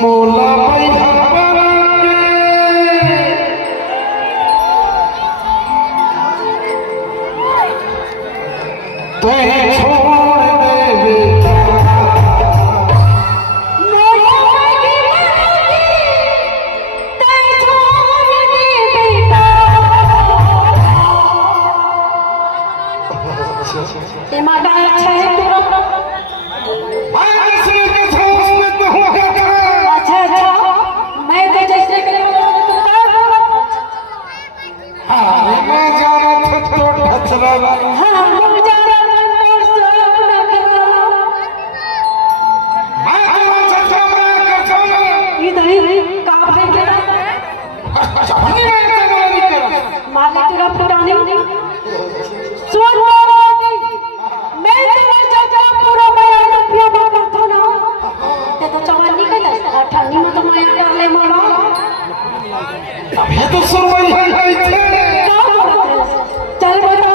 मोला बैठा तो छोड़ दे बेटा दिमाग अच्छा है तेरा। अच्छा अच्छा मैं तो जैसे मैं जा रहा था तो ढचरा हाँ मुझे जाना कहाँ पे तेरा मालिक तेरा पुरानी सुन मैं तेरा चाचा पूरा मैं रुपया बांटा था ना ते तो चवानी का था ठंडी में तो मैं कर ले मारा ये तो सुरमई है चल बेटा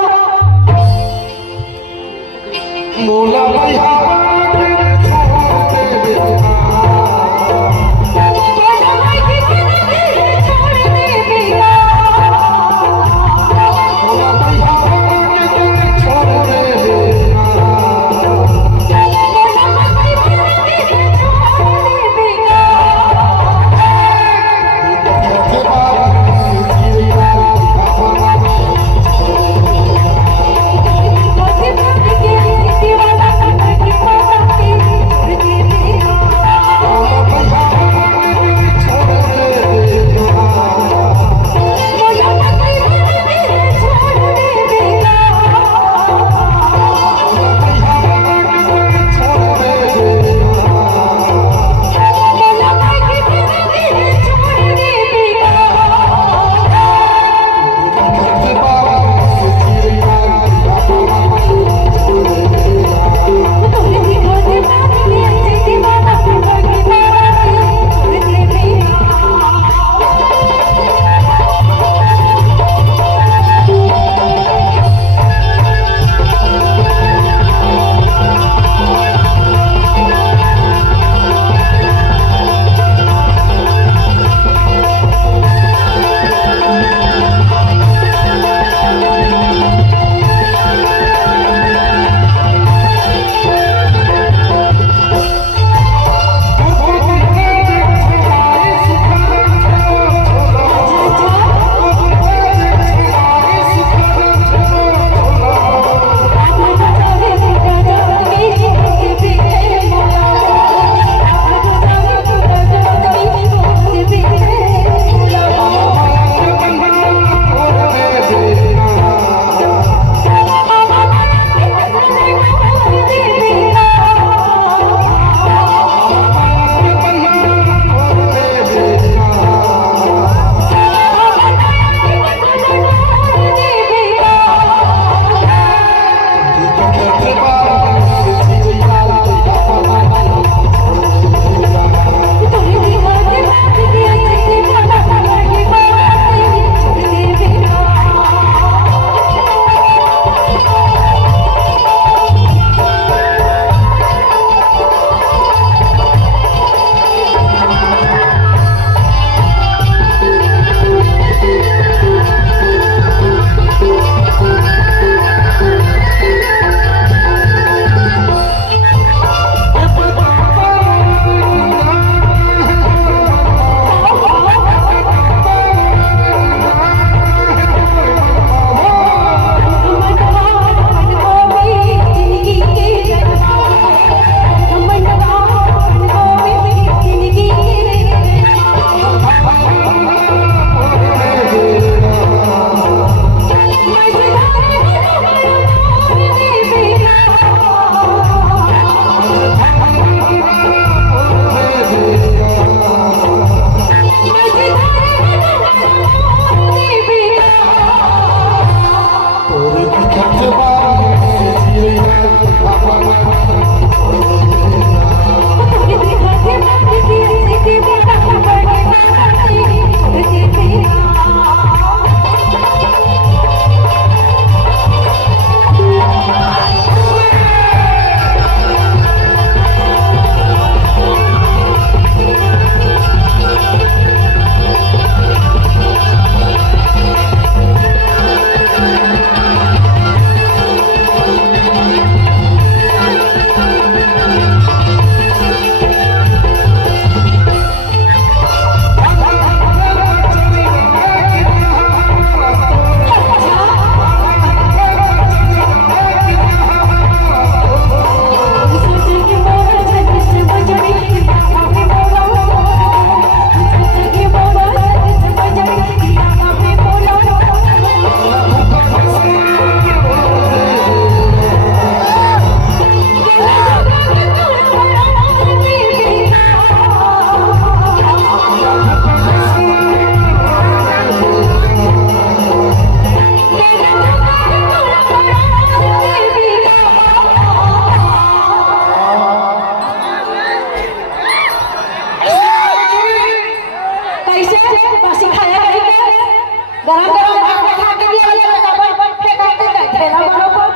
गरम गरम भात खा के भी आ जाएगा भाई फेंका के बैठे ना बरोबर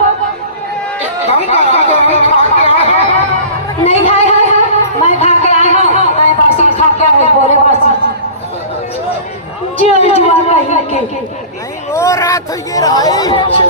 हम खा के आए नहीं खाए हैं मैं खा के आई हूँ मैं बासी खा के आई बोले बासी जुआ कहीं के नहीं वो रात हो गई रही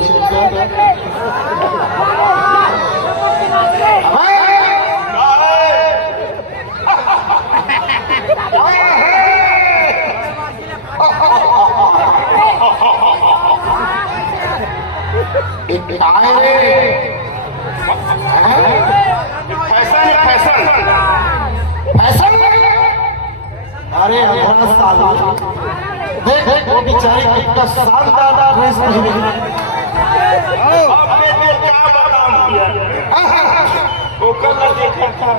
अरे 18 साल देख देख वो बेचारी कितना शानदार ड्रेस पहनी ओकर ला देखा था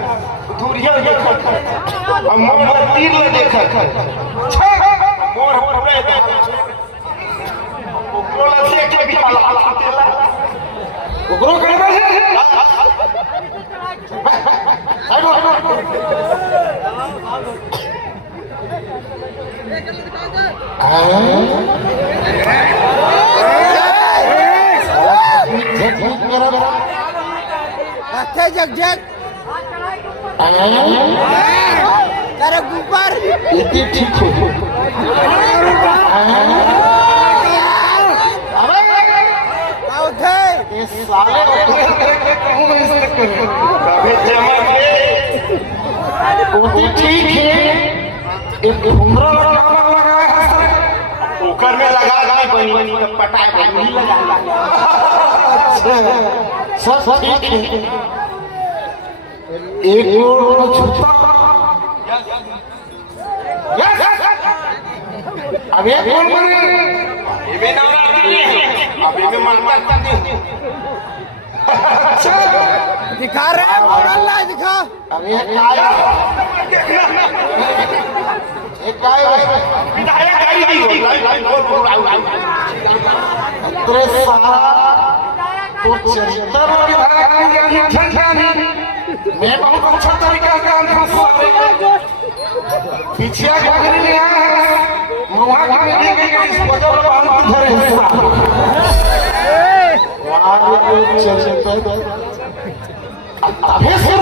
दूरिया देखा था मोर ला तीर ला देखा था मोर पूरे ओकरो ला देख के भी हाल तेला ओकरो करबे रखे जग जग तेरे ऊपर इतनी ठीक हो उठे ये साले कहूँ मैं इससे करूँ कभी चमक के इतनी ठीक है एक घुमरा लगाया है सर ओकर में लगा गई बनी तो पटाख नहीं लगा सब ठीक है एक और छूता अब एक और बने इबे नवरात्रि है अभी में मानता नहीं दिखा रहे और अल्लाह दिखा अब एक आया एक आया विधायक गाड़ी दी हो तेरे सारा तो चरित्र विधायक मैं बहुत अच्छा तरीका का अंतर पीछे भागने ले आया वहां खाने के इस वजह से बांध धरे वाह चरित्र अभी से